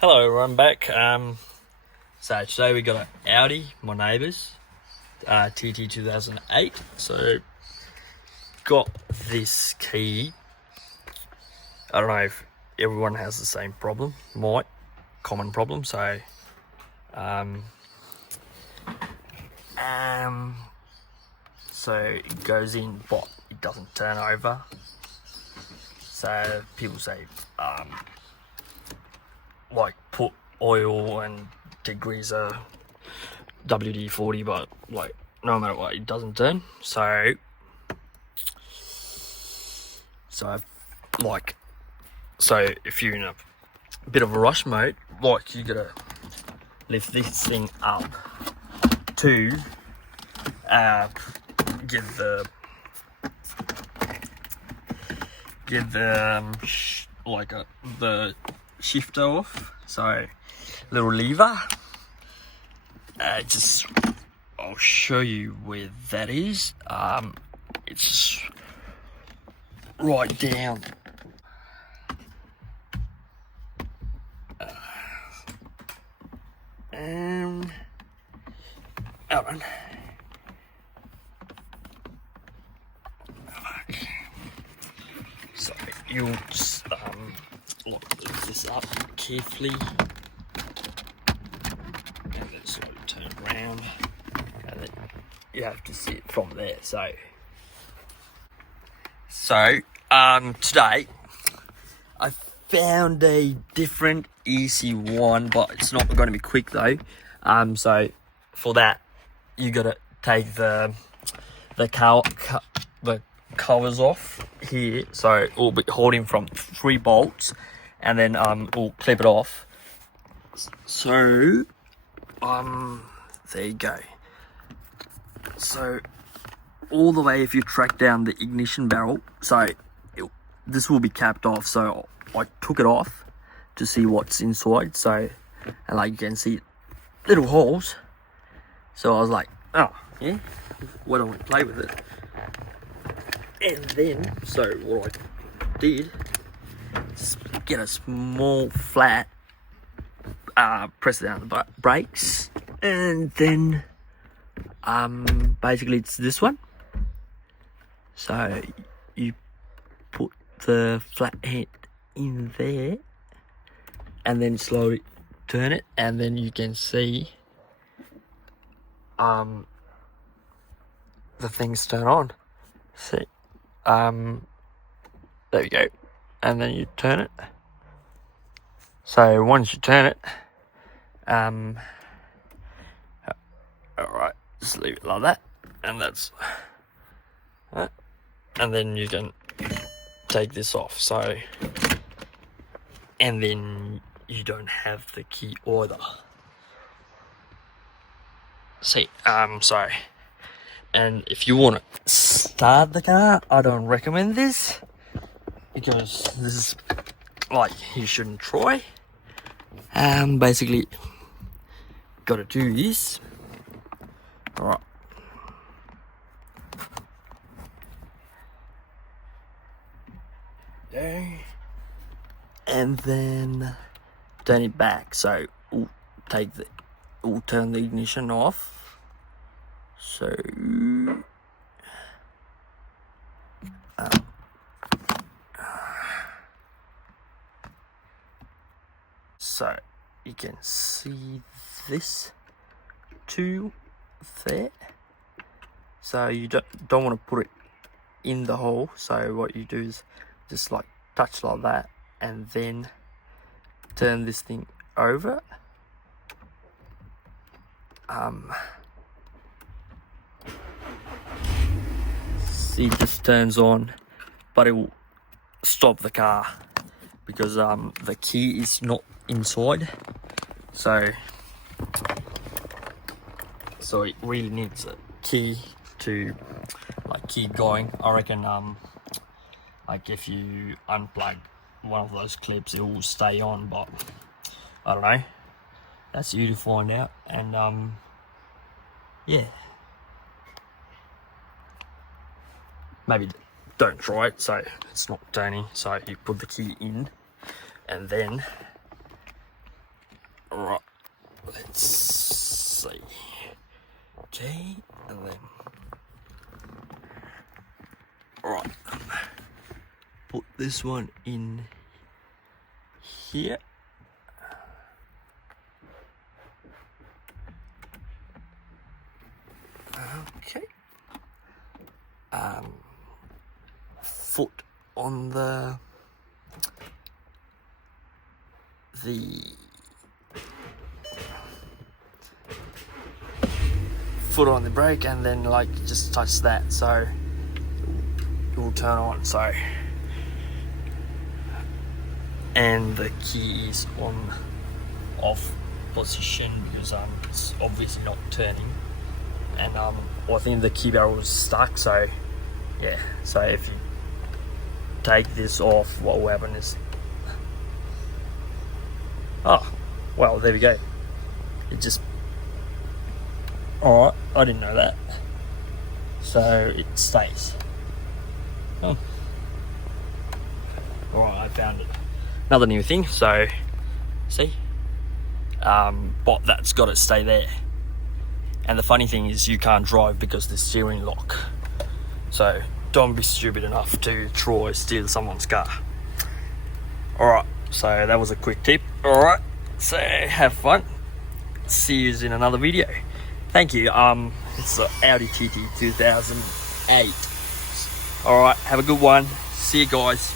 Hello, everyone, back. So today we got an Audi, my neighbour's, TT 2008. So got this key. I don't know if everyone has the same problem, common problem. So, so it goes in, but it doesn't turn over. So people say, like put oil and degreaser WD-40, but like no matter what, it doesn't turn. So if you're in a bit of a rush mode, like you gotta lift this thing up to get the the shifter off. So little lever. I'll show you where that is. It's right down. Hold on. So you'll just lift this up carefully, and then sort of turn it around, and then you have to see it from there. So today I found a different easy one, but it's not going to be quick though. So for that, you gotta take the covers off here, so we'll be holding from 3 bolts, and then we'll clip it off. So there you go. So all the way, if you track down the ignition barrel, so this will be capped off. So I took it off to see what's inside. So, and like you can see little holes. So I was like, oh yeah, why don't we play with it? And then, so what I did is get a small flat, press down the brakes, and then basically it's this one. So you put the flat head in there, and then slowly turn it, and then you can see the things turn on. See, there you go, and then you turn it. So once you turn it, all right, just leave it like that, and that's and then you can take this off. So, and then you don't have the key either. See, sorry. And if you want to start the car, I don't recommend this, because this is like, you shouldn't try. Basically, got to do this. All right. There. And then turn it back. So we'll turn the ignition off. So you can see this too there. So you don't want to put it in the hole. So what you do is just like touch like that, and then turn this thing over. See, it just turns on, but it will stop the car because the key is not inside. So it really needs a key to like keep going. I reckon like if you unplug one of those clips, it will stay on, but I don't know. That's you to find out. And yeah, maybe don't try it. So it's not turning. So you put the key in, and then Alright, let's see. Okay, and then alright, put this one in here. Okay. Foot on the foot on the brake, and then like just touch that, so it will turn on. So, and the key is on off position because it's obviously not turning, and I think the key barrel was stuck. So yeah, so if you take this off, what will happen is, oh well, there we go, it just, alright, I didn't know that, so it stays. Oh, alright, I found it, another new thing. So see, but that's got to stay there. And the funny thing is, you can't drive because the steering lock. So don't be stupid enough to try steal someone's car. Alright, so that was a quick tip. Alright, so have fun. See you in another video. Thank you. It's the Audi TT 2008. Alright, have a good one. See you guys.